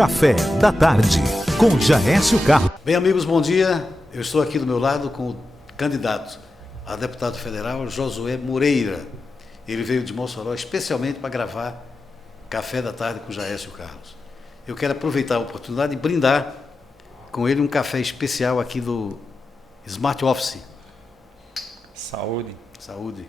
Café da Tarde, com Jaécio Carlos. Bem, amigos, bom dia. Eu estou aqui do meu lado com o candidato a deputado federal, Josué Moreira. Ele veio de Mossoró especialmente para gravar Café da Tarde com Jaécio Carlos. Eu quero aproveitar a oportunidade e brindar com ele um café especial aqui do Smart Office. Saúde. Saúde.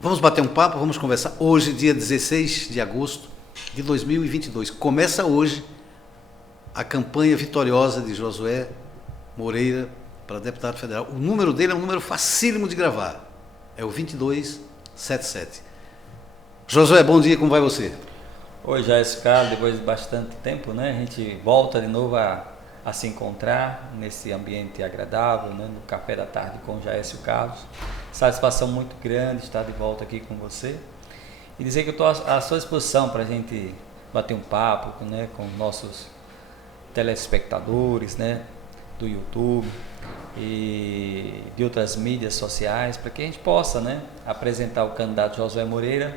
Vamos bater um papo, vamos conversar. Hoje, dia 16 de agosto de 2022. Começa hoje a campanha vitoriosa de Josué Moreira para deputado federal. O número dele é um número facílimo de gravar. É o 2277. Josué, bom dia, como vai você? Oi, Jaécio Carlos, depois de bastante tempo, né? A gente volta de novo a se encontrar nesse ambiente agradável, né? No Café da Tarde com Jaécio Carlos. Satisfação muito grande estar de volta aqui com você e dizer que eu estou à sua disposição para a gente bater um papo, né? Com nossos telespectadores, né? Do YouTube e de outras mídias sociais, para que a gente possa, né? Apresentar o candidato Josué Moreira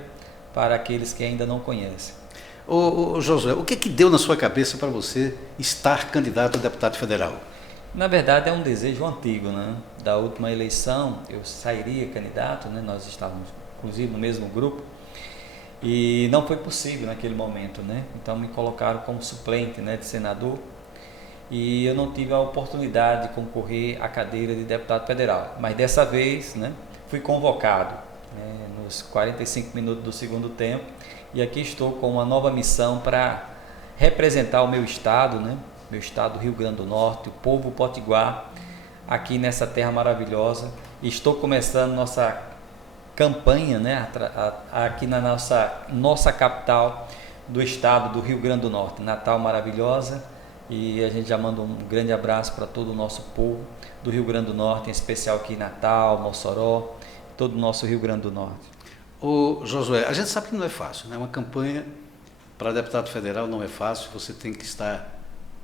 para aqueles que ainda não conhecem. Ô Josué, o que deu na sua cabeça para você estar candidato a deputado federal? Na verdade é um desejo antigo, né? Da última eleição eu sairia candidato, né? Nós estávamos inclusive no mesmo grupo e não foi possível naquele momento, né? Então me colocaram como suplente, né, de senador e eu não tive a oportunidade de concorrer à cadeira de deputado federal. Mas dessa vez, né, fui convocado, né, nos 45 minutos do segundo tempo e aqui estou com uma nova missão para representar o meu estado, né? Meu estado do Rio Grande do Norte, o povo potiguar, aqui nessa terra maravilhosa. E estou começando nossa campanha, né, aqui na nossa capital do estado do Rio Grande do Norte, Natal maravilhosa. E a gente já manda um grande abraço para todo o nosso povo do Rio Grande do Norte, em especial aqui em Natal, Mossoró, todo o nosso Rio Grande do Norte. Ô Josué, a gente sabe que não é fácil, né? Uma campanha para deputado federal não é fácil, você tem que estar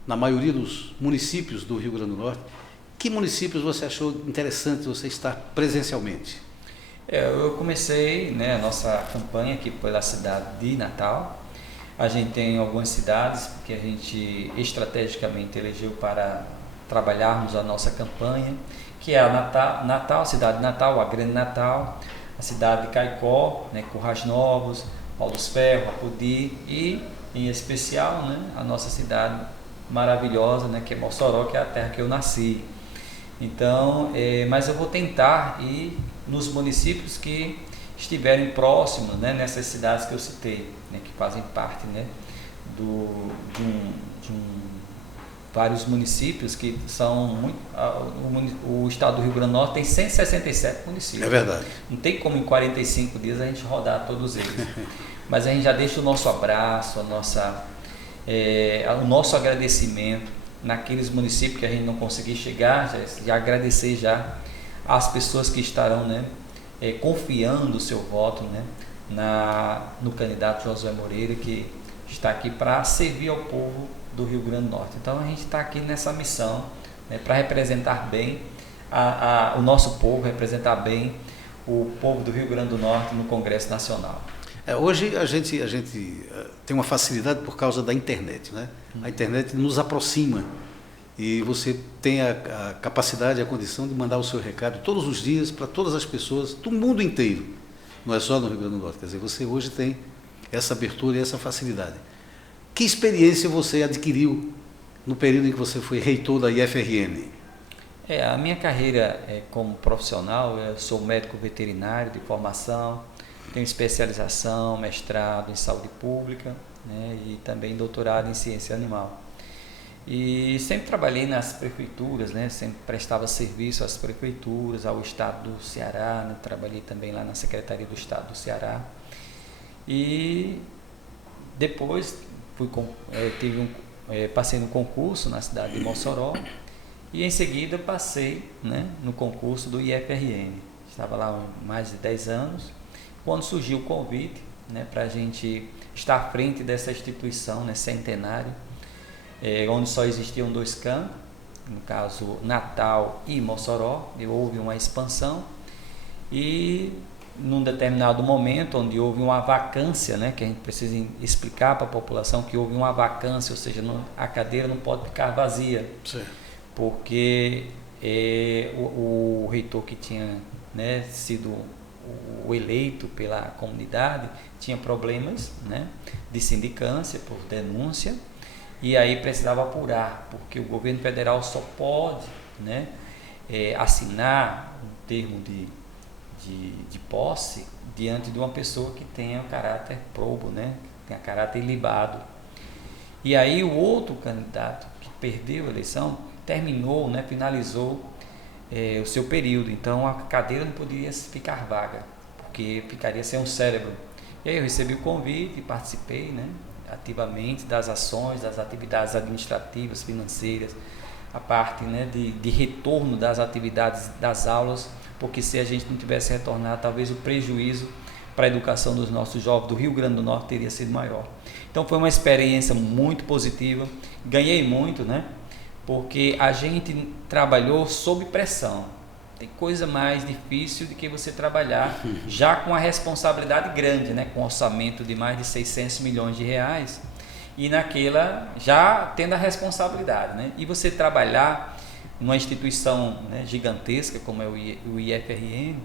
na maioria dos municípios do Rio Grande do Norte. Que municípios você achou interessante você estar presencialmente? Eu comecei, né, a nossa campanha aqui pela cidade de Natal. A gente tem algumas cidades que a gente estrategicamente elegeu para trabalharmos a nossa campanha, que é a Natal, a cidade de Natal, a Grande Natal, a cidade de Caicó, né, Currais Novos, Paulos Ferro, Apodi e, em especial, né, a nossa cidade maravilhosa, né, que é Mossoró, que é a terra que eu nasci. Então, mas eu vou tentar ir nos municípios que estiverem próximos, né, nessas cidades que eu citei, né, que fazem parte, né, vários municípios que são muito, o estado do Rio Grande do Norte tem 167 municípios. É verdade. Não tem como em 45 dias a gente rodar todos eles. Mas a gente já deixa o nosso abraço, o nosso agradecimento naqueles municípios que a gente não conseguir chegar, já agradecer já às pessoas que estarão, né, confiando o seu voto, né, no candidato Josué Moreira, que está aqui para servir ao povo do Rio Grande do Norte. Então a gente está aqui nessa missão, né, para representar bem o nosso povo, representar bem o povo do Rio Grande do Norte no Congresso Nacional. Hoje a gente tem uma facilidade por causa da internet, né? A internet nos aproxima e você tem a capacidade, a condição de mandar o seu recado todos os dias para todas as pessoas do mundo inteiro, não é só no Rio Grande do Norte. Quer dizer, você hoje tem essa abertura e essa facilidade. Que experiência você adquiriu no período em que você foi reitor da IFRN? A minha carreira como profissional, eu sou médico veterinário de formação, tenho especialização, mestrado em saúde pública, né, e também doutorado em ciência animal. E sempre trabalhei nas prefeituras, né, sempre prestava serviço às prefeituras, ao estado do Ceará, né, trabalhei também lá na Secretaria do Estado do Ceará. E depois passei no concurso na cidade de Mossoró e em seguida passei, né, no concurso do IFRN. Estava lá há mais de 10 anos. Quando surgiu o convite, né, para a gente estar à frente dessa instituição, né, centenária, onde só existiam 2 campos, no caso Natal e Mossoró, e houve uma expansão e num determinado momento onde houve uma vacância, né, que a gente precisa explicar para a população que houve uma vacância, ou seja, a cadeira não pode ficar vazia, porque o reitor que tinha, né, sido o eleito pela comunidade tinha problemas, né, de sindicância por denúncia, e aí precisava apurar, porque o governo federal só pode, né, assinar um termo de posse diante de uma pessoa que tenha um caráter probo, né, que tenha caráter ilibado. E aí o outro candidato que perdeu a eleição terminou, né, finalizou o seu período, então a cadeira não poderia ficar vaga, porque ficaria sem um cérebro. E aí eu recebi o convite e participei, né, ativamente das ações, das atividades administrativas, financeiras, a parte, né, de retorno das atividades das aulas, porque se a gente não tivesse retornado, talvez o prejuízo para a educação dos nossos jovens do Rio Grande do Norte teria sido maior. Então foi uma experiência muito positiva, ganhei muito, né? Porque a gente trabalhou sob pressão. Tem coisa mais difícil do que você trabalhar já com a responsabilidade grande, né? Com um orçamento de mais de 600 milhões de reais e naquela já tendo a responsabilidade, né? E você trabalhar numa instituição, né, gigantesca como é o IFRN,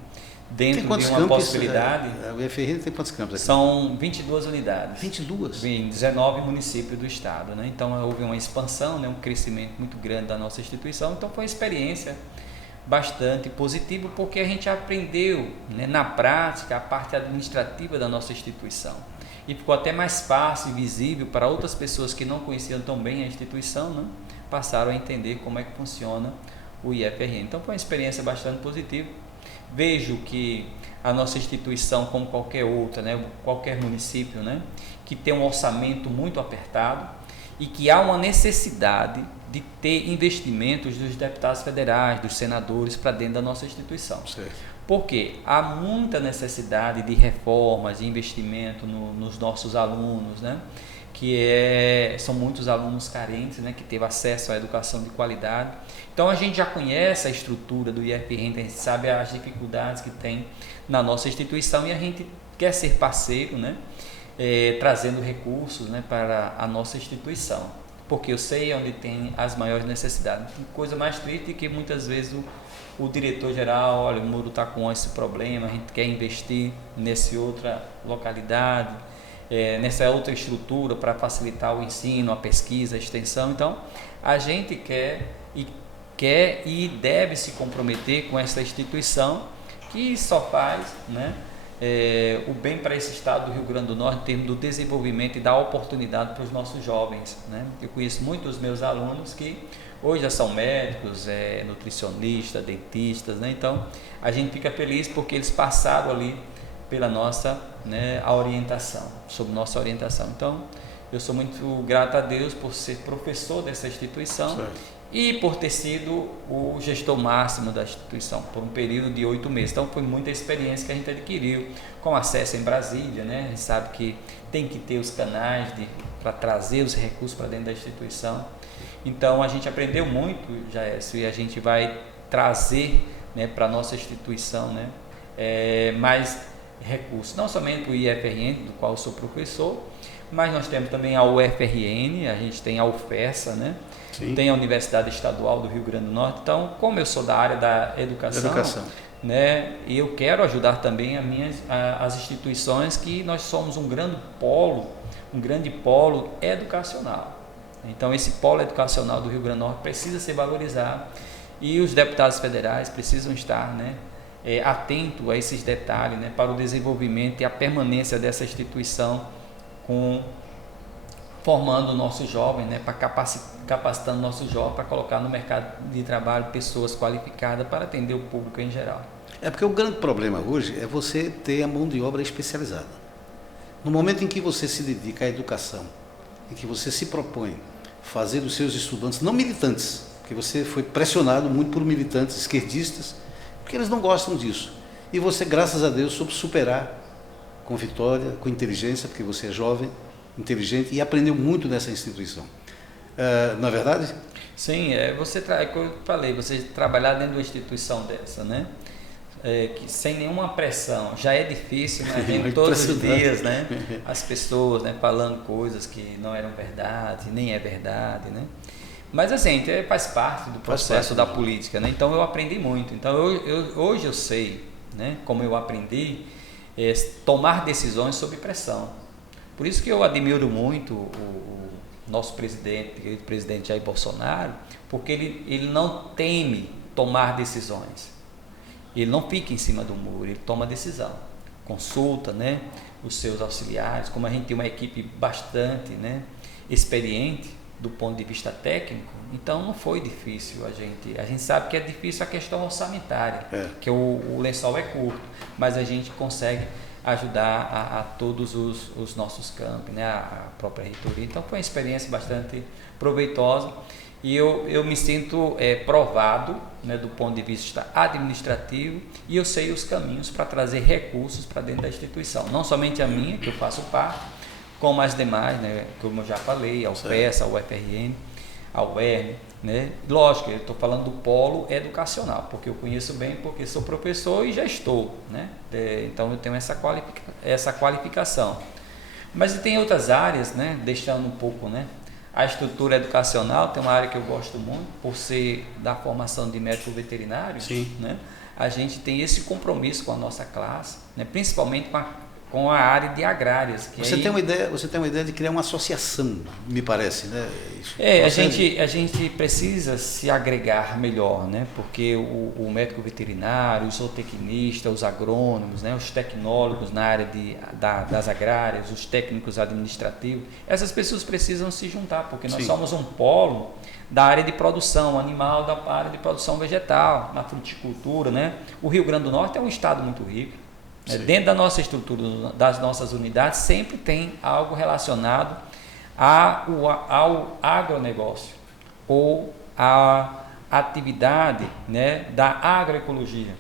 dentro de uma possibilidade. O IFRN tem quantos campos aqui? São 22 unidades. 22? Em 19 municípios do estado, né? Então houve uma expansão, né, um crescimento muito grande da nossa instituição. Então foi uma experiência bastante positiva, porque a gente aprendeu, né, na prática a parte administrativa da nossa instituição. E ficou até mais fácil e visível para outras pessoas que não conheciam tão bem a instituição, né? Passaram a entender como é que funciona o IFRN. Então foi uma experiência bastante positiva. Vejo que a nossa instituição, como qualquer outra, né, qualquer município, né, que tem um orçamento muito apertado e que há uma necessidade de ter investimentos dos deputados federais, dos senadores para dentro da nossa instituição. Porque há muita necessidade de reformas, de investimento nos nossos alunos, né, são muitos alunos carentes, né, que teve acesso à educação de qualidade. Então a gente já conhece a estrutura do IFRN, a gente sabe as dificuldades que tem na nossa instituição e a gente quer ser parceiro, né, trazendo recursos, né, para a nossa instituição, porque eu sei onde tem as maiores necessidades. Coisa mais triste é que muitas vezes o diretor-geral, olha, o Muro está com esse problema, a gente quer investir nessa outra localidade, nessa outra estrutura para facilitar o ensino, a pesquisa, a extensão. Então, a gente quer e deve se comprometer com essa instituição que só faz, né, o bem para esse estado do Rio Grande do Norte em termos do desenvolvimento e da oportunidade para os nossos jovens, né? Eu conheço muitos meus alunos que hoje já são médicos, nutricionistas, dentistas, né? Então, a gente fica feliz porque eles passaram ali pela nossa, né, a orientação, sob nossa orientação. Então, eu sou muito grato a Deus por ser professor dessa instituição. Certo. E por ter sido o gestor máximo da instituição por um período de 8 meses. Então, foi muita experiência que a gente adquiriu com acesso em Brasília, né? A gente sabe que tem que ter os canais para trazer os recursos para dentro da instituição. Então, a gente aprendeu muito, Jaécio, e a gente vai trazer, né, para a nossa instituição, né, mais recursos, não somente para o IFRN, do qual eu sou professor, mas nós temos também a UFRN, a gente tem a UFESA, né? Sim. Tem a Universidade Estadual do Rio Grande do Norte. Então, como eu sou da área da educação. Né, e eu quero ajudar também as instituições, que nós somos um grande polo educacional. Então, esse polo educacional do Rio Grande do Norte precisa ser valorizado e os deputados federais precisam estar, né, atentos a esses detalhes, né, para o desenvolvimento e a permanência dessa instituição, formando o nosso jovem, né, capacitando o nosso jovem para colocar no mercado de trabalho pessoas qualificadas para atender o público em geral. Porque o grande problema hoje é você ter a mão de obra especializada. No momento em que você se dedica à educação, em que você se propõe fazer dos seus estudantes, não militantes, porque você foi pressionado muito por militantes esquerdistas, porque eles não gostam disso. E você, graças a Deus, soube superar com vitória, com inteligência, porque você é jovem, inteligente e aprendeu muito nessa instituição. Não é verdade? Sim, como eu falei, você trabalhar dentro de uma instituição dessa, né? que sem nenhuma pressão, já é difícil, mas vem todos os dias, né? As pessoas, né, falando coisas que não eram verdade, nem é verdade, né? Mas assim, faz parte do processo da política, né? Então eu aprendi muito. Então hoje eu sei, né, como eu aprendi, tomar decisões sob pressão. Por isso que eu admiro muito o nosso presidente, querido presidente Jair Bolsonaro, porque ele não teme tomar decisões. Ele não fica em cima do muro, ele toma decisão, consulta, né, os seus auxiliares. Como a gente tem uma equipe bastante, né, experiente do ponto de vista técnico, então não foi difícil. A gente sabe que é difícil a questão orçamentária, que o lençol é curto, mas a gente consegue ajudar a todos os nossos campos, né, a própria reitoria. Então foi uma experiência bastante proveitosa. E eu me sinto provado, né, do ponto de vista administrativo, e eu sei os caminhos para trazer recursos para dentro da instituição. Não somente a minha, que eu faço parte, como as demais, né, como eu já falei, a UFES, a UFRN, a UERN, né? Lógico, eu estou falando do polo educacional, porque eu conheço bem, porque sou professor e já estou, né? Então eu tenho essa qualificação. Mas tem outras áreas, né, deixando um pouco, né, a estrutura educacional. Tem uma área que eu gosto muito, por ser da formação de médico veterinário, né? A gente tem esse compromisso com a nossa classe, né? Principalmente com a área de agrárias. Você tem uma ideia de criar uma associação, me parece, né? Isso a gente precisa se agregar melhor, né? Porque o médico veterinário, o zootecnista, os agrônomos, né? Os tecnólogos na área das agrárias, os técnicos administrativos, essas pessoas precisam se juntar, porque nós somos um polo da área de produção animal, da área de produção vegetal, na fruticultura, né? O Rio Grande do Norte é um estado muito rico. Dentro da nossa estrutura, das nossas unidades, sempre tem algo relacionado ao agronegócio ou à atividade, né, da agroecologia,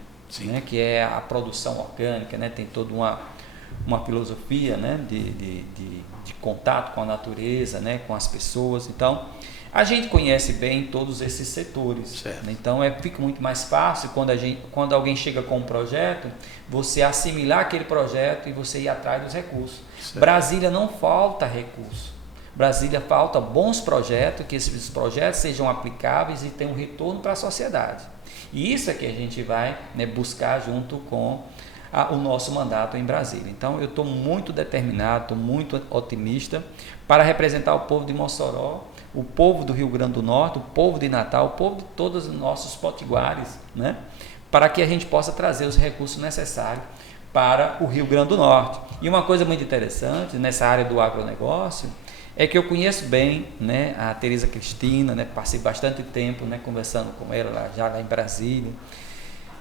né, que é a produção orgânica, né, tem toda uma filosofia, né, de contato com a natureza, né, com as pessoas. Então, a gente conhece bem todos esses setores, né? Então fica muito mais fácil quando alguém chega com um projeto, você assimilar aquele projeto e você ir atrás dos recursos. Brasília não falta recurso, Brasília falta bons projetos, que esses projetos sejam aplicáveis e tenham um retorno para a sociedade. E isso é que a gente vai, né, buscar junto com o nosso mandato em Brasília. Então eu estou muito determinado, estou muito otimista para representar o povo de Mossoró, o povo do Rio Grande do Norte, o povo de Natal, o povo de todos os nossos potiguares, né? Para que a gente possa trazer os recursos necessários para o Rio Grande do Norte. E uma coisa muito interessante nessa área do agronegócio é que eu conheço bem, né, a Tereza Cristina, né, passei bastante tempo, né, conversando com ela já lá em Brasília,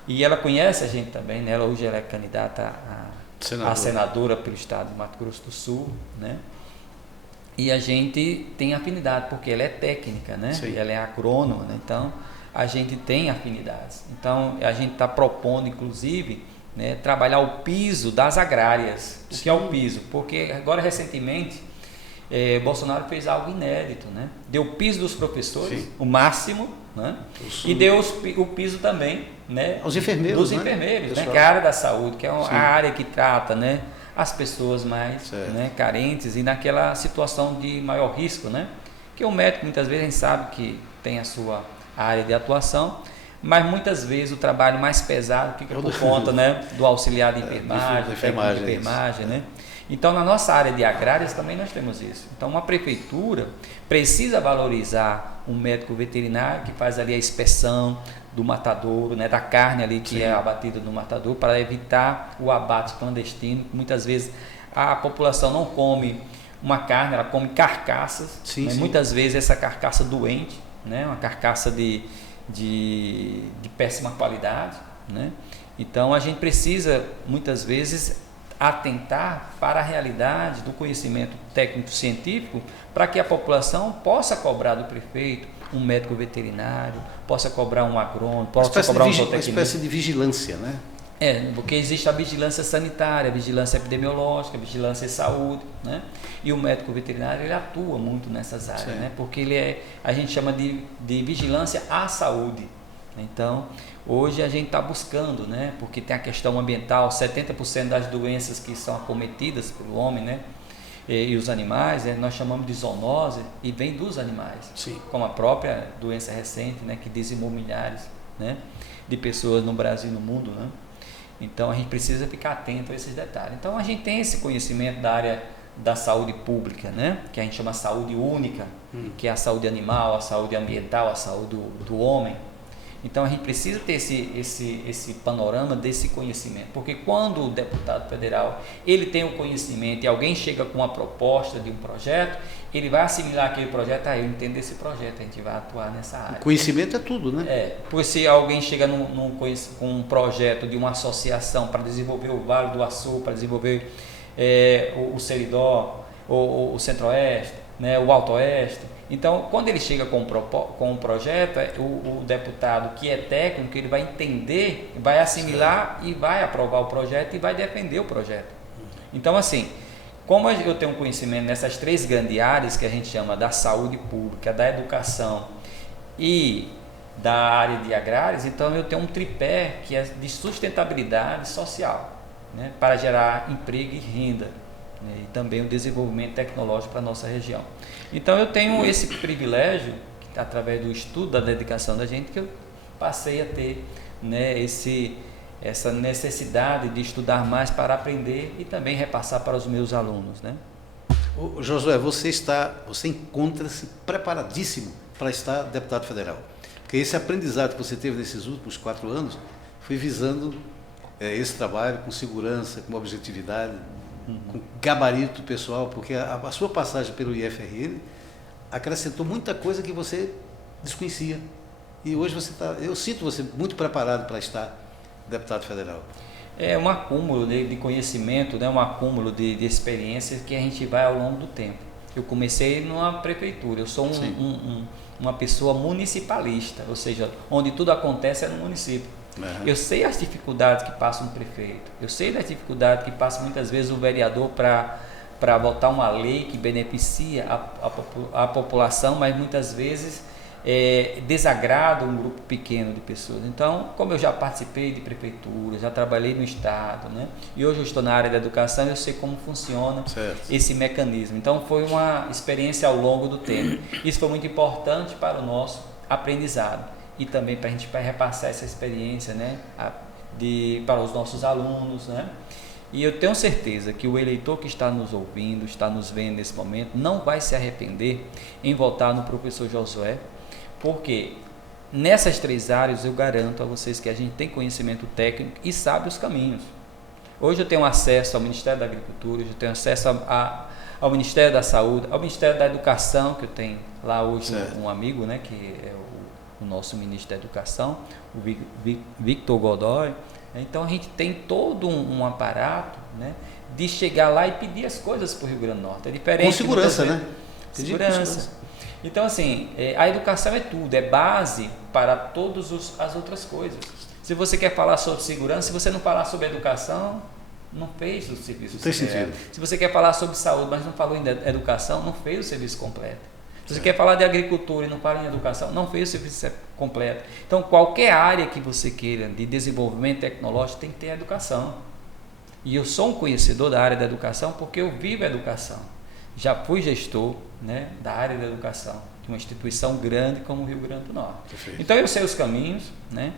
e ela conhece a gente também, né? Hoje ela é candidata a senadora pelo estado de Mato Grosso do Sul, né? E a gente tem afinidade, porque ela é técnica, né? Ela é agrônoma, né? Então a gente tem afinidades. Então a gente está propondo, inclusive, né, trabalhar o piso das agrárias. O que é o piso? Porque agora recentemente Bolsonaro fez algo inédito, né? Deu o piso dos professores, o máximo, né? E deu o piso também, né, aos enfermeiros, dos enfermeiros, né? Que é a área da saúde, que é a área que trata, né, as pessoas mais, né, carentes e naquela situação de maior risco, né? Que o médico muitas vezes a gente sabe que tem a sua área de atuação, mas muitas vezes o trabalho mais pesado fica por conta, né, do auxiliar de enfermagem, do técnico de enfermagem, né? Então, na nossa área de agrárias também nós temos isso. Então, uma prefeitura precisa valorizar um médico veterinário que faz ali a inspeção do matadouro, né, da carne ali que é abatida no matadouro, para evitar o abate clandestino. Muitas vezes a população não come uma carne, ela come carcaças, né? Muitas vezes essa carcaça doente, né, uma carcaça de péssima qualidade, né? Então, a gente precisa, muitas vezes, atentar para a realidade do conhecimento técnico-científico, para que a população possa cobrar do prefeito um médico veterinário, possa cobrar um agrônomo, possa cobrar um zootecnista. Uma espécie de vigilância, né? Porque existe a vigilância sanitária, a vigilância epidemiológica, a vigilância em saúde, né? E o médico veterinário, ele atua muito nessas áreas, né? Porque a gente chama de vigilância à saúde, Então, hoje a gente está buscando, né? Porque tem a questão ambiental, 70% das doenças que são acometidas pelo homem, né? E os animais, nós chamamos de zoonose e vem dos animais. Sim. Como a própria doença recente, né? Que dizimou milhares, né? De pessoas no Brasil e no mundo, né? Então, a gente precisa ficar atento a esses detalhes. Então, a gente tem esse conhecimento da área da saúde pública, né? Que a gente chama saúde única, que é a saúde animal, a saúde ambiental, a saúde do homem. Então a gente precisa ter esse panorama desse conhecimento, porque quando o deputado federal ele tem o conhecimento e alguém chega com uma proposta de um projeto, ele vai assimilar aquele projeto, eu entendo esse projeto, a gente vai atuar nessa área. O conhecimento é tudo, né? Porque se alguém chega com um projeto de uma associação para desenvolver o Vale do Açu, para desenvolver o Seridó, o Centro-Oeste, né, o Alto-Oeste. Então, quando ele chega com um projeto, o deputado que é técnico, ele vai entender, vai assimilar e vai aprovar o projeto e vai defender o projeto. Então, assim, como eu tenho conhecimento nessas três grandes áreas que a gente chama da saúde pública, da educação e da área de agrários, então eu tenho um tripé que é de sustentabilidade social, né, para gerar emprego e renda, né, e também o desenvolvimento tecnológico para a nossa região. Então eu tenho esse privilégio, através do estudo, da dedicação da gente, que eu passei a ter, né, essa necessidade de estudar mais para aprender e também repassar para os meus alunos, né? Josué, você encontra-se preparadíssimo para estar deputado federal, porque esse aprendizado que você teve nesses últimos 4 anos foi visando esse trabalho com segurança, com objetividade, com gabarito pessoal, porque a sua passagem pelo IFRN acrescentou muita coisa que você desconhecia. E hoje eu sinto você muito preparado para estar deputado federal. É um acúmulo de conhecimento, né? Um acúmulo de experiências que a gente vai ao longo do tempo. Eu comecei numa prefeitura, eu sou uma pessoa municipalista, ou seja, onde tudo acontece é no município. Uhum. Eu sei as dificuldades que passa um prefeito, eu sei das dificuldades que passa muitas vezes o vereador para votar uma lei que beneficia a população, mas muitas vezes desagrada um grupo pequeno de pessoas. Então, como eu já participei de prefeitura, já trabalhei no estado, né? E hoje eu estou na área da educação, eu sei como funciona esse mecanismo. Então, foi uma experiência ao longo do tempo. Isso foi muito importante para o nosso aprendizado. E também para a gente repassar essa experiência, né, para os nossos alunos, né? E eu tenho certeza que o eleitor que está nos ouvindo, está nos vendo nesse momento, não vai se arrepender em votar no professor Josué, porque nessas 3 áreas eu garanto a vocês que a gente tem conhecimento técnico e sabe os caminhos. Hoje eu tenho acesso ao Ministério da Agricultura, eu tenho acesso ao Ministério da Saúde, ao Ministério da Educação, que eu tenho lá hoje um amigo, né, que é o nosso ministro da Educação, o Victor Godoy. Então a gente tem todo um aparato, né, de chegar lá e pedir as coisas para o Rio Grande do Norte. É diferente. Com segurança, né? Segurança. Então, assim, a educação é tudo, é base para todas as outras coisas. Se você quer falar sobre segurança, se você não falar sobre educação, não fez o serviço. Não tem sentido. Se você quer falar sobre saúde, mas não falou em educação, não fez o serviço completo. Se você quer falar de agricultura e não fala em educação, não fez o serviço completo. Então, qualquer área que você queira de desenvolvimento tecnológico tem que ter educação. E eu sou um conhecedor da área da educação porque eu vivo a educação. Já fui gestor, né, da área da educação, de uma instituição grande como o Rio Grande do Norte. Perfeito. Então, eu sei os caminhos, né,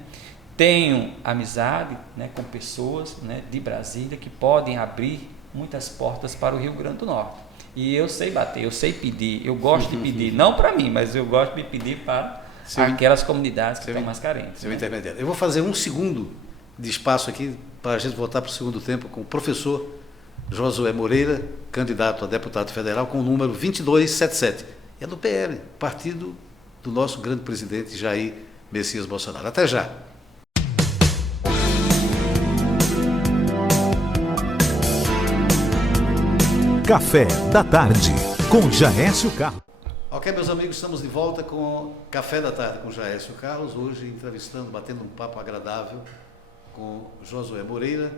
tenho amizade, né, com pessoas, né, de Brasília que podem abrir muitas portas para o Rio Grande do Norte. E eu sei bater, eu sei pedir, eu gosto de pedir, não para mim, mas eu gosto de pedir para aquelas comunidades que estão mais carentes. Seu intermediário. Eu vou fazer 1 segundo de espaço aqui para a gente voltar para o segundo tempo com o professor Josué Moreira, candidato a deputado federal com o número 2277. É do PL, partido do nosso grande presidente Jair Messias Bolsonaro. Até já. Café da Tarde, com Jaécio Carlos. Ok, meus amigos, estamos de volta com Café da Tarde com Jaécio Carlos, hoje entrevistando, batendo um papo agradável com Josué Moreira,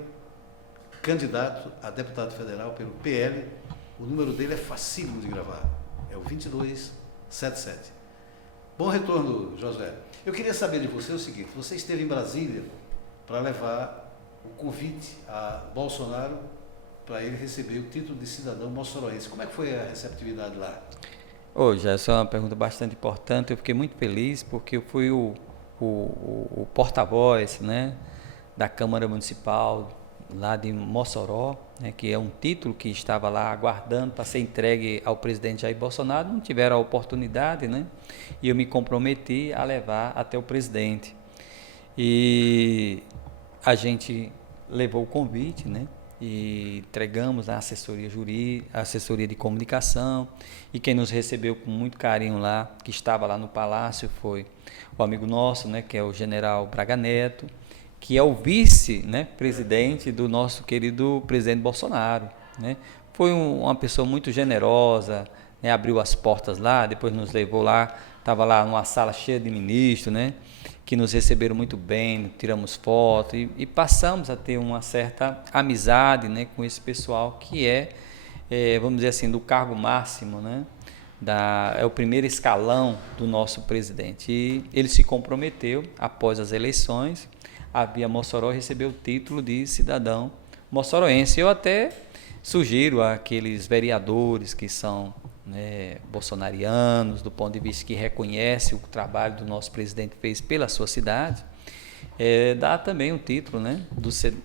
candidato a deputado federal pelo PL. O número dele é facílimo de gravar, é o 2277. Bom retorno, Josué. Eu queria saber de você o seguinte, você esteve em Brasília para levar o convite a Bolsonaro para ele receber o título de cidadão moçoroense. Como é que foi a receptividade lá? Hoje, essa é uma pergunta bastante importante. Eu fiquei muito feliz porque eu fui o porta-voz, né, da Câmara Municipal lá de Mossoró, né, que é um título que estava lá aguardando para ser entregue ao presidente Jair Bolsonaro. Não tiveram a oportunidade, né, e eu me comprometi a levar até o presidente. E a gente levou o convite, né, e entregamos a assessoria jurídica, a assessoria de comunicação, e quem nos recebeu com muito carinho lá, que estava lá no palácio, foi o amigo nosso, né, que é o general Braga Neto, que é o vice, né, presidente do nosso querido presidente Bolsonaro, né. Foi uma pessoa muito generosa, né, abriu as portas lá, depois nos levou lá, estava lá numa sala cheia de ministros, né, que nos receberam muito bem, tiramos foto e passamos a ter uma certa amizade, né, com esse pessoal que vamos dizer assim, do cargo máximo, né, é o primeiro escalão do nosso presidente. E ele se comprometeu, após as eleições, a Via Mossoró receber o título de cidadão moçoroense. Eu até sugiro àqueles vereadores que são, né, bolsonarianos, do ponto de vista que reconhece o trabalho do nosso presidente fez pela sua cidade, dá também um título, né,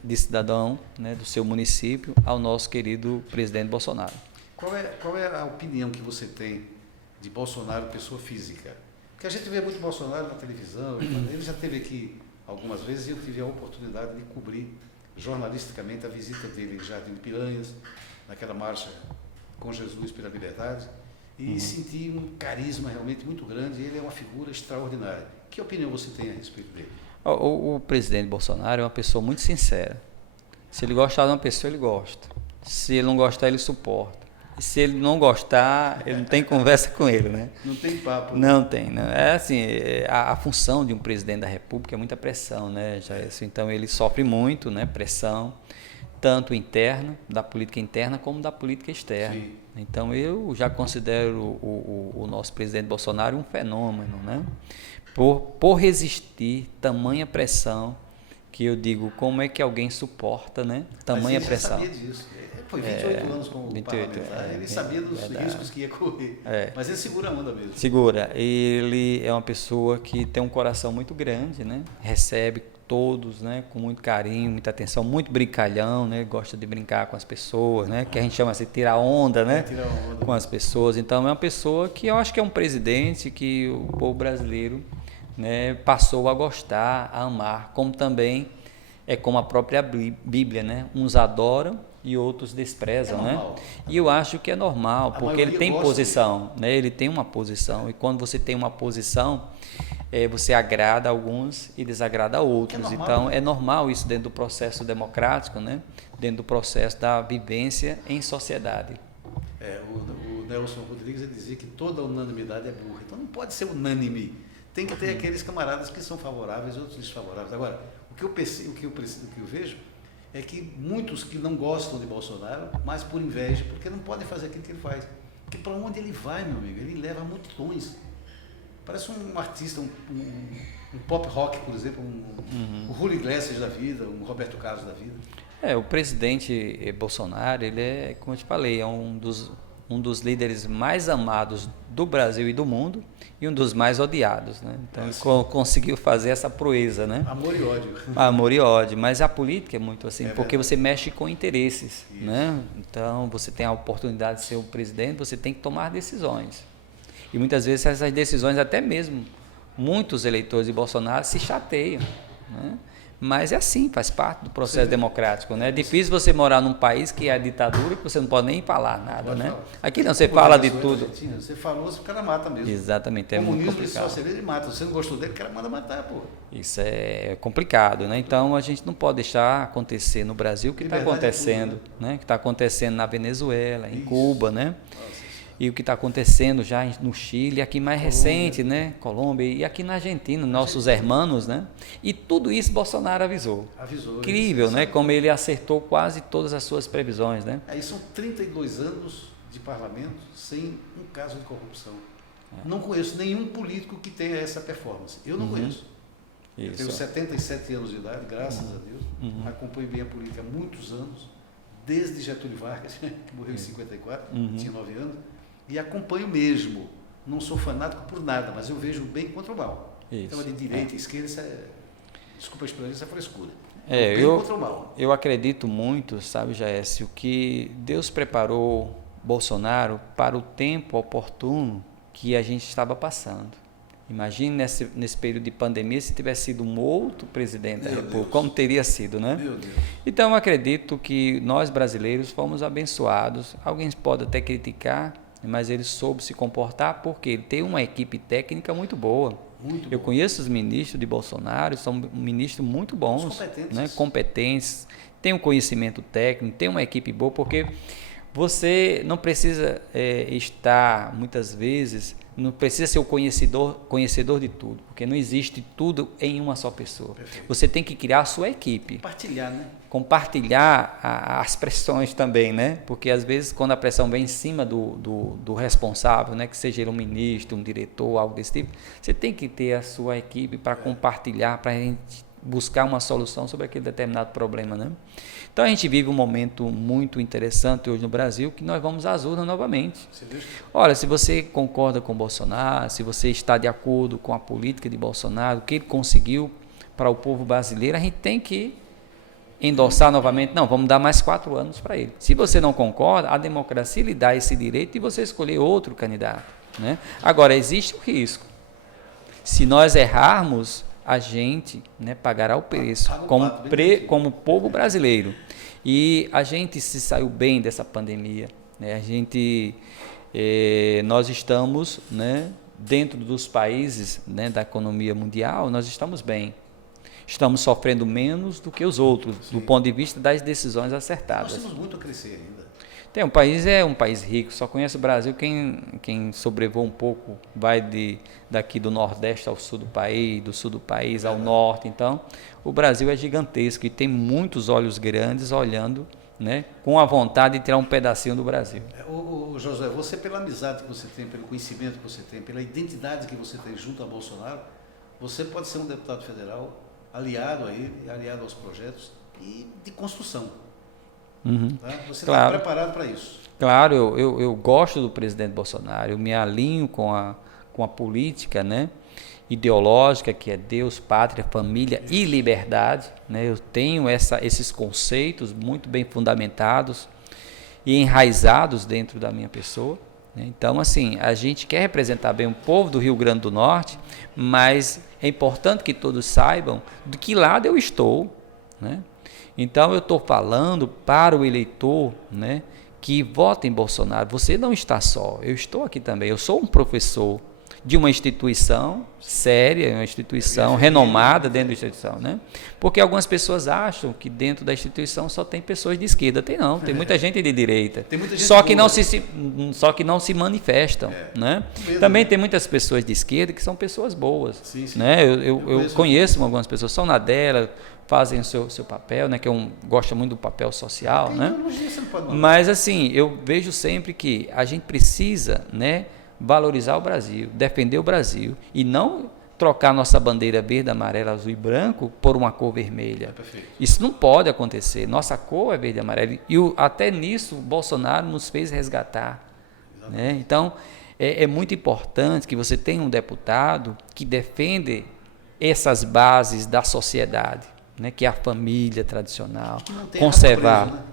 de cidadão, né, do seu município ao nosso querido presidente Bolsonaro. Qual é a opinião que você tem de Bolsonaro, pessoa física? Porque a gente vê muito Bolsonaro na televisão, ele já esteve aqui algumas vezes e eu tive a oportunidade de cobrir jornalisticamente a visita dele em Jardim de Piranhas, naquela marcha com Jesus pela liberdade, e senti um carisma realmente muito grande. Ele é uma figura extraordinária. Que opinião você tem a respeito dele? O presidente Bolsonaro é uma pessoa muito sincera. Se ele gostar de uma pessoa, ele gosta. Se ele não gostar, ele suporta. E se ele não gostar, ele não tem conversa com ele, né? Não tem papo. Não tem, não. É assim, a função de um presidente da República é muita pressão, né? Então ele sofre muito, né? Pressão, tanto interna, da política interna, como da política externa. Sim. Então eu já considero o nosso presidente Bolsonaro um fenômeno, né? Por resistir tamanha pressão, que eu digo, como é que alguém suporta, né? Tamanha pressão. Mas ele sabia disso. Foi 28 anos como 28, parlamentar, ele sabia dos riscos que ia correr, mas ele segura a onda mesmo. Segura. Ele é uma pessoa que tem um coração muito grande, né? Recebe todos, né, com muito carinho, muita atenção, muito brincalhão, né? Gosta de brincar com as pessoas, né? Que a gente chama assim de tirar onda, né? Tirar onda com as pessoas. Então é uma pessoa que eu acho que é um presidente que o povo brasileiro, né, passou a gostar, a amar, como também é como a própria Bíblia, né? Uns adoram e outros desprezam, né? E eu acho que é normal, porque ele tem posição, né? Ele tem uma posição, e quando você tem uma posição, você agrada a alguns e desagrada a outros. Então é normal isso dentro do processo democrático, né? Dentro do processo da vivência em sociedade. O Nelson Rodrigues dizia que toda unanimidade é burra, então não pode ser unânime. Tem que ter aqueles camaradas que são favoráveis e outros desfavoráveis. Agora, o que eu vejo é que muitos que não gostam de Bolsonaro, mas por inveja, porque não podem fazer aquilo que ele faz. Porque para onde ele vai, meu amigo, ele leva multidões. Parece um artista, um pop rock, por exemplo, um Julio Iglesias da vida, um Roberto Carlos da vida. O presidente Bolsonaro, ele é, como eu te falei, é um dos líderes mais amados do Brasil e do mundo e um dos mais odiados, né? Então ele conseguiu fazer essa proeza, né? Amor e ódio. Amor e ódio, mas a política é muito assim, porque você mexe com interesses, né? Então você tem a oportunidade de ser o presidente, você tem que tomar decisões. E muitas vezes essas decisões, até mesmo muitos eleitores de Bolsonaro se chateiam, né? Mas é assim, faz parte do processo democrático, né? É difícil você morar num país que é a ditadura, que você não pode nem falar nada, né? Aqui não, você fala de tudo. Você falou, o cara mata mesmo. Exatamente, é muito complicado. Só ele mata. Se você não gostou dele, o cara manda matar, pô. Isso é complicado, né? Então a gente não pode deixar acontecer no Brasil o que está acontecendo, né? O que está acontecendo na Venezuela, em Cuba, né? E o que está acontecendo já no Chile, aqui mais recente, né? Colômbia, e aqui na Argentina, nossos irmãos, né? E tudo isso Bolsonaro avisou. Incrível, né? Como ele acertou quase todas as suas previsões, né? Aí são 32 anos de parlamento sem um caso de corrupção. Não conheço nenhum político que tenha essa performance. Eu não conheço. Eu tenho 77 anos de idade, graças a Deus. Acompanho bem a política há muitos anos, desde Getúlio Vargas, que morreu em 54, tinha 9 anos, e acompanho mesmo. Não sou fanático por nada, mas eu vejo bem contra o mal. Então, de direita e esquerda, desculpa a expressão, isso é frescura. Eu acredito muito, sabe, Jaécio, que Deus preparou Bolsonaro para o tempo oportuno que a gente estava passando. Imagine nesse período de pandemia se tivesse sido um outro presidente da República, como teria sido, né? Meu Deus. Então, eu acredito que nós brasileiros fomos abençoados. Alguém pode até criticar, mas ele soube se comportar porque ele tem uma equipe técnica muito boa. Eu conheço os ministros de Bolsonaro, são ministros muito bons, competentes, têm um conhecimento técnico, têm uma equipe boa, porque você não precisa estar, muitas vezes, não precisa ser o conhecedor de tudo, porque não existe tudo em uma só pessoa. Perfeito. Você tem que criar a sua equipe. Compartilhar, né? Compartilhar as pressões também, né? Porque às vezes quando a pressão vem em cima do responsável, né? Que seja ele um ministro, um diretor, algo desse tipo, você tem que ter a sua equipe para compartilhar, para a gente buscar uma solução sobre aquele determinado problema, né? Então a gente vive um momento muito interessante hoje no Brasil, que nós vamos às urnas novamente. Olha, se você concorda com o Bolsonaro, se você está de acordo com a política de Bolsonaro, o que ele conseguiu para o povo brasileiro, a gente tem que endossar novamente. Não, vamos dar mais 4 anos para ele. Se você não concorda, a democracia lhe dá esse direito de você escolher outro candidato, né? Agora, existe o risco. Se nós errarmos, a gente, né, pagará o preço como povo brasileiro. E a gente se saiu bem dessa pandemia, né? Nós estamos, né, dentro dos países, né, da economia mundial, nós estamos bem. Estamos sofrendo menos do que os outros, do ponto de vista das decisões acertadas. Nós temos muito a crescer ainda. O país é um país rico, só conhece o Brasil quem sobrevoa um pouco, vai daqui do Nordeste ao Sul do país, do Sul do país ao Norte. Então, o Brasil é gigantesco e tem muitos olhos grandes olhando, né, com a vontade de tirar um pedacinho do Brasil. Josué, você, pela amizade que você tem, pelo conhecimento que você tem, pela identidade que você tem junto a Bolsonaro, você pode ser um deputado federal aliado a ele, aliado aos projetos e de construção. Tá? Você está preparado para isso? Claro, eu gosto do presidente Bolsonaro, eu me alinho com a política, né, ideológica, que é Deus, pátria, família e liberdade, né? Eu tenho esses conceitos muito bem fundamentados e enraizados dentro da minha pessoa, né? Então, assim, a gente quer representar bem o povo do Rio Grande do Norte, mas é importante que todos saibam de que lado eu estou, né? Então, eu estou falando para o eleitor, né, que vota em Bolsonaro. Você não está só, eu estou aqui também. Eu sou um professor de uma instituição séria, uma instituição renomada dentro da instituição, né? Porque algumas pessoas acham que dentro da instituição só tem pessoas de esquerda. Tem muita gente de direita. Tem muita gente só que não se manifestam, né? Também tem muitas pessoas de esquerda que são pessoas boas, sim. né? Eu conheço algumas pessoas, são na dela, fazem o seu papel, né? Que eu gosto muito do papel social, né? Mas assim, eu vejo sempre que a gente precisa, né, valorizar o Brasil, defender o Brasil e não trocar nossa bandeira verde, amarela, azul e branco por uma cor vermelha. Isso não pode acontecer. Nossa cor é verde e amarela e até nisso o Bolsonaro nos fez resgatar, né? Então é muito importante que você tenha um deputado que defende essas bases da sociedade, né, que é a família tradicional, conservar.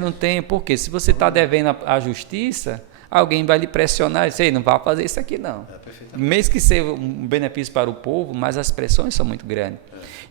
Não tem, porque se você está devendo à justiça, alguém vai lhe pressionar e dizer, não vai fazer isso aqui não. Mesmo que seja um benefício para o povo, mas as pressões são muito grandes.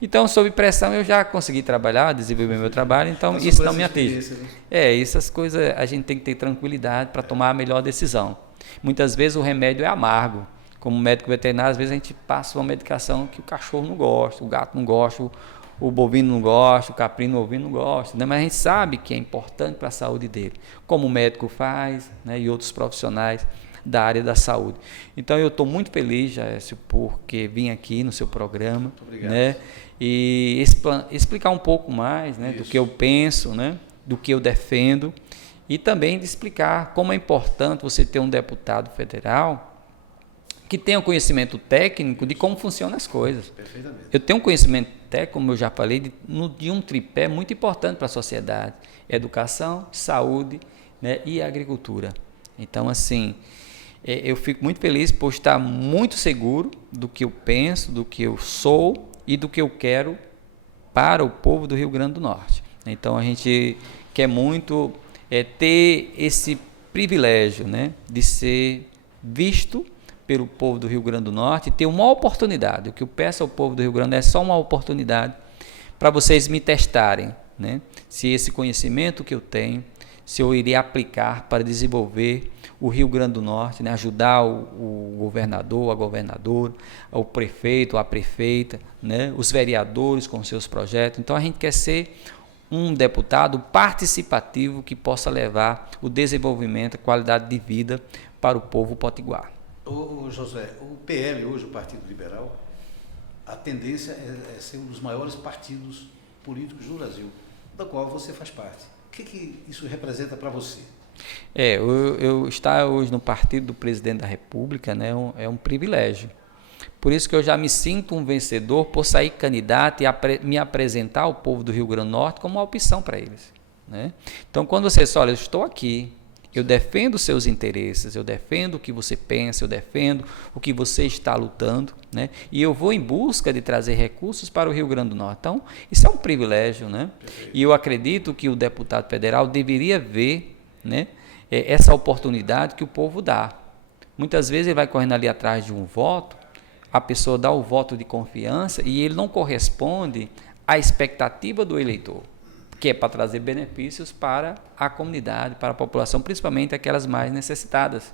Então, sob pressão, eu já consegui trabalhar, desenvolver meu trabalho, então isso não me atinge. Essas coisas a gente tem que ter tranquilidade para tomar a melhor decisão. Muitas vezes o remédio é amargo. Como médico veterinário, às vezes a gente passa uma medicação que o cachorro não gosta, o gato não gosta, o bovino não gosta, o caprino, o ovino não gosta, né? Mas a gente sabe que é importante para a saúde dele, como o médico faz, né? E outros profissionais da área da saúde. Então eu estou muito feliz, Jaécio, porque vim aqui no seu programa, né? E explicar um pouco mais, né, do que eu penso, né, do que eu defendo, e também de explicar como é importante você ter um deputado federal que tenham conhecimento técnico de como funcionam as coisas. Perfeitamente. Eu tenho um conhecimento técnico, como eu já falei, de um tripé muito importante para a sociedade: educação, saúde, né, e agricultura. Então, assim, eu fico muito feliz por estar muito seguro do que eu penso, do que eu sou e do que eu quero para o povo do Rio Grande do Norte. Então, a gente quer muito ter esse privilégio, né, de ser visto pelo povo do Rio Grande do Norte e ter uma oportunidade. O que eu peço ao povo do Rio Grande é só uma oportunidade para vocês me testarem, né, se esse conhecimento que eu tenho, se eu iria aplicar para desenvolver o Rio Grande do Norte, né, ajudar o governador, a governadora, o prefeito, a prefeita, né, os vereadores com seus projetos. Então, a gente quer ser um deputado participativo que possa levar o desenvolvimento, a qualidade de vida para o povo potiguar. Ô Josué, o PL hoje, o Partido Liberal, a tendência é ser um dos maiores partidos políticos do Brasil, da qual você faz parte. O que isso representa para você? Eu estar hoje no partido do presidente da República, né, é um privilégio. Por isso que eu já me sinto um vencedor por sair candidato e me apresentar ao povo do Rio Grande do Norte como uma opção para eles, né? Então, quando você diz, olha, eu estou aqui, eu defendo os seus interesses, eu defendo o que você pensa, eu defendo o que você está lutando, né? E eu vou em busca de trazer recursos para o Rio Grande do Norte. Então, isso é um privilégio, né? E eu acredito que o deputado federal deveria ver, né, essa oportunidade que o povo dá. Muitas vezes ele vai correndo ali atrás de um voto, a pessoa dá o voto de confiança e ele não corresponde à expectativa do eleitor, que é para trazer benefícios para a comunidade, para a população, principalmente aquelas mais necessitadas.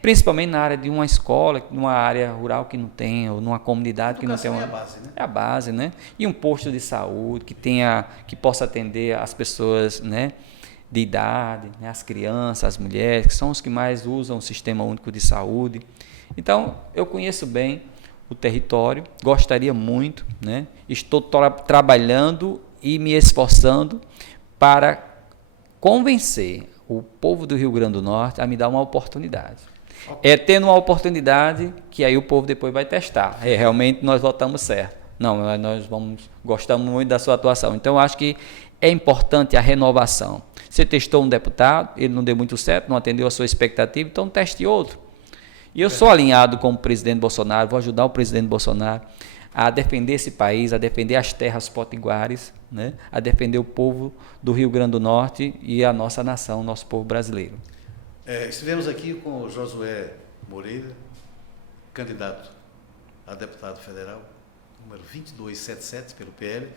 Principalmente na área de uma escola, numa área rural que não tem, ou numa comunidade que não tem uma... É a base, né? É a base, né? E um posto de saúde que possa atender as pessoas, né, de idade, né, as crianças, as mulheres, que são os que mais usam o Sistema Único de Saúde. Então, eu conheço bem o território, gostaria muito, né? Estou trabalhando e me esforçando para convencer o povo do Rio Grande do Norte a me dar uma oportunidade. É tendo uma oportunidade que aí o povo depois vai testar. Realmente nós votamos certo. Não, gostamos muito da sua atuação. Então, eu acho que é importante a renovação. Você testou um deputado, ele não deu muito certo, não atendeu a sua expectativa, então teste outro. E eu sou alinhado com o presidente Bolsonaro, vou ajudar o presidente Bolsonaro a defender esse país, a defender as terras potiguares, né? A defender o povo do Rio Grande do Norte e a nossa nação, o nosso povo brasileiro. Estivemos aqui com o Josué Moreira, candidato a deputado federal, número 2277 pelo PL.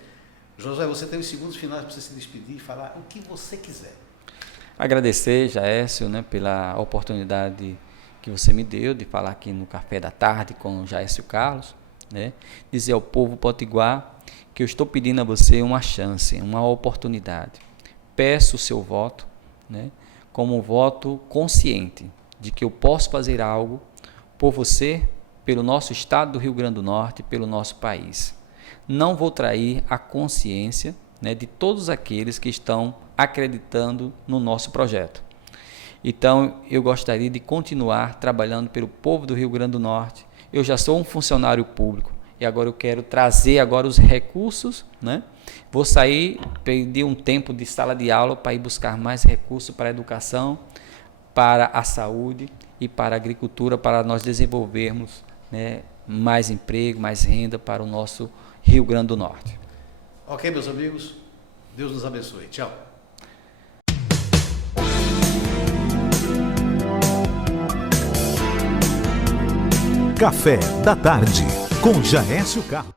Josué, você tem os segundos finais para você se despedir e falar o que você quiser. Agradecer, Jaécio, né, pela oportunidade que você me deu de falar aqui no Café da Tarde com o Jaécio Carlos, né? Dizer ao povo potiguar que eu estou pedindo a você uma chance, uma oportunidade. Peço o seu voto, né, como um voto consciente de que eu posso fazer algo por você, pelo nosso estado do Rio Grande do Norte, pelo nosso país. Não vou trair a consciência, né, de todos aqueles que estão acreditando no nosso projeto. Então, eu gostaria de continuar trabalhando pelo povo do Rio Grande do Norte. Eu já sou um funcionário público e agora eu quero trazer agora os recursos, né? Vou sair, pedir um tempo de sala de aula para ir buscar mais recursos para a educação, para a saúde e para a agricultura, para nós desenvolvermos, né, mais emprego, mais renda para o nosso Rio Grande do Norte. Ok, meus amigos, Deus nos abençoe. Tchau. Café da Tarde, com Jaécio Carlos.